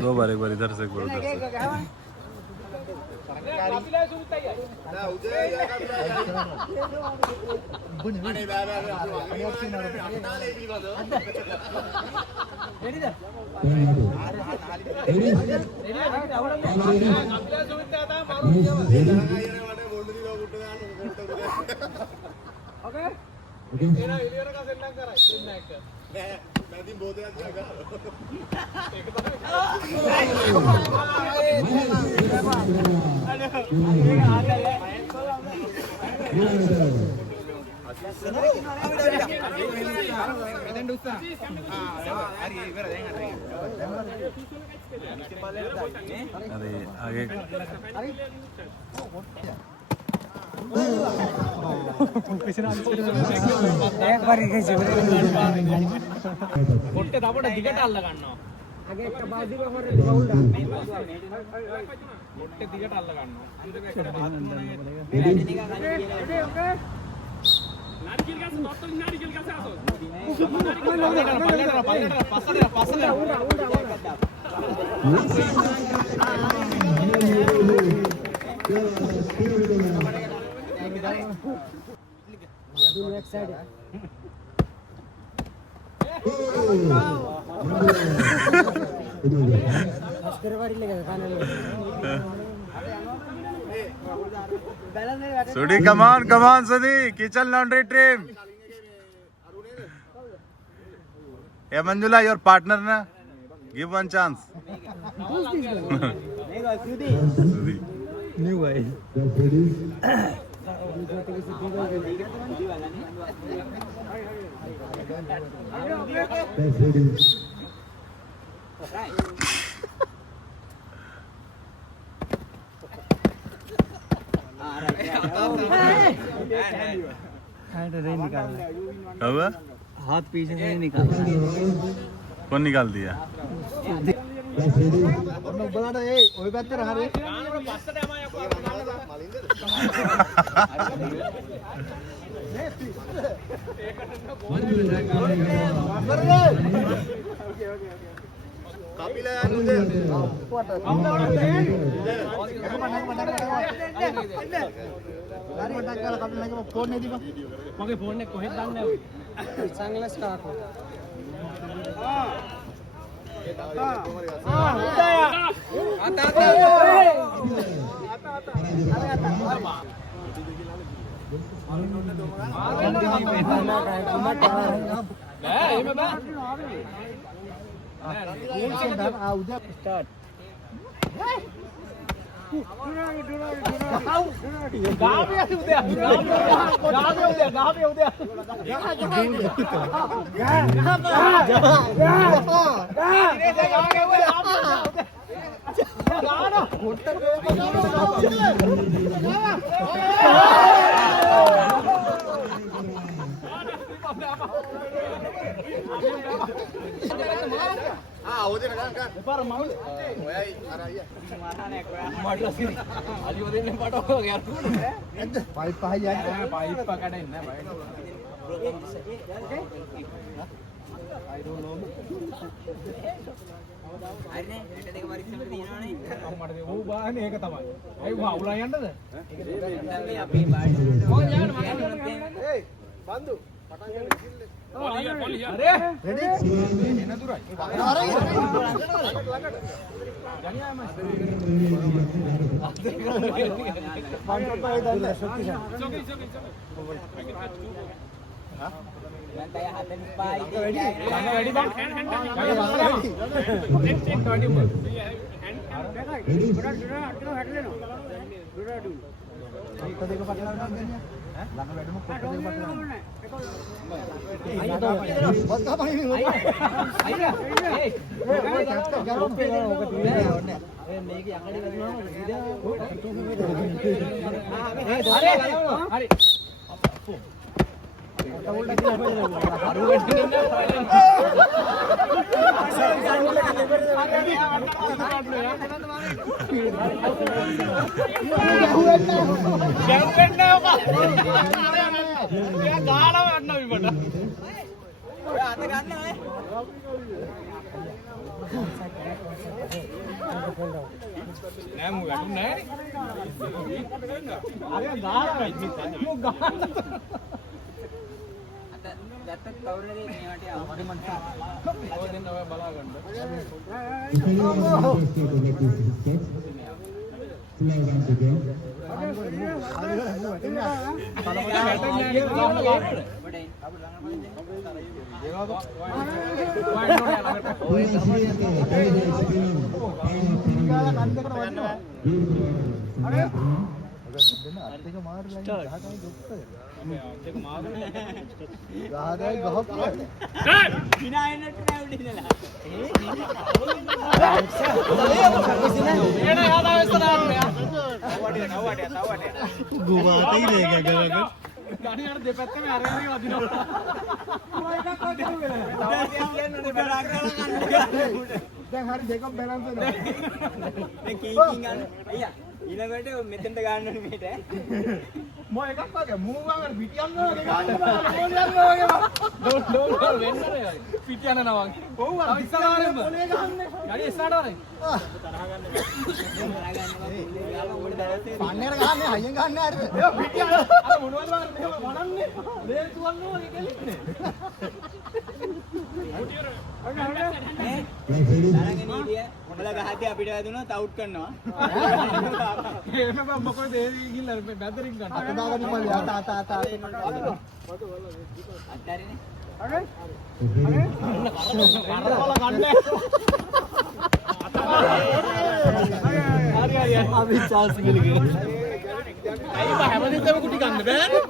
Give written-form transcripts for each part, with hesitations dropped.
दो बार एक बार इधर से एक बार उधर से अरे आगे एक बार घ्यायची मोठे दाबोडे दिगट आलं काढणं आगे एक बाजू बरोबर बाउल मोठे दिगट आलं काढणं नारिकेल गाছ डॉक्टर नारिकेल गाছ असो एक side Sudi, come on, Sudi. Kitchen laundry team. Hey, Manjula, your partner, na? Give one chance. Sudi. New way. अब हाथ पीछे से निकाल कौन निकाल दिया मग फोन ने कोहेत दांगने चांगला स्टार्ट हो स्टार्ट पाइप पकड़े ना भाई I don't know. वो बाहर नहीं है कता भाई भाई वहाँ उला यार ना बंदू अरे रेडी ना दूर දෙක පටලවා ගන්න ඈ ළඟ වැඩම කොට දෙක පටලවා දැන් හරි දෙකක් බැලන්ස් වෙනවා දැන් කීකින් ගන්න අයියා ඊළඟට මෙතෙන්ට ගන්න ඕනේ මේට මෝ එකක් වගේ මූ වගේ පිටියන්න වගේ ගන්න ඕනේ ඩෝල් වෙන්නනේ පිටියන්න නවා ඔව් අර ඉස්සරහට පොලේ ගන්න යඩි ඉස්සරහට වරේ පන්නේර ගහන්නේ හයියෙන් ගන්න හරිද ඒ පිටියන්න අර මොනවද වරේ මෙහෙම වණන්නේ ලේ තුවන්නෝ වගේ කෙලින්නේ උඹලා ගහද්දී අපිට වැදුනොත් අවුට් කරනවා. එහෙම බං මොකද ඒ ගිහිල්ලා බැදරින් ගන්න. අත දාගන්න මල්ලි අත අතරිනේ. අනේ. කරවල ගන්න. හරි අපි චාන්ස් ගිලගේ. අයිය හැමදේම කුටි ගන්න බෑනේ.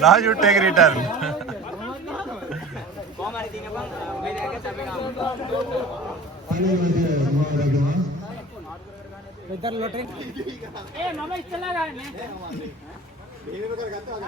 Now you take return. කොහමද දිනපන් මේ දැක්ක අපි ගාමු. වෙදර් ලොටරි ඒ මම ඉස්සලා ගන්නේ එහෙම කරගත්තා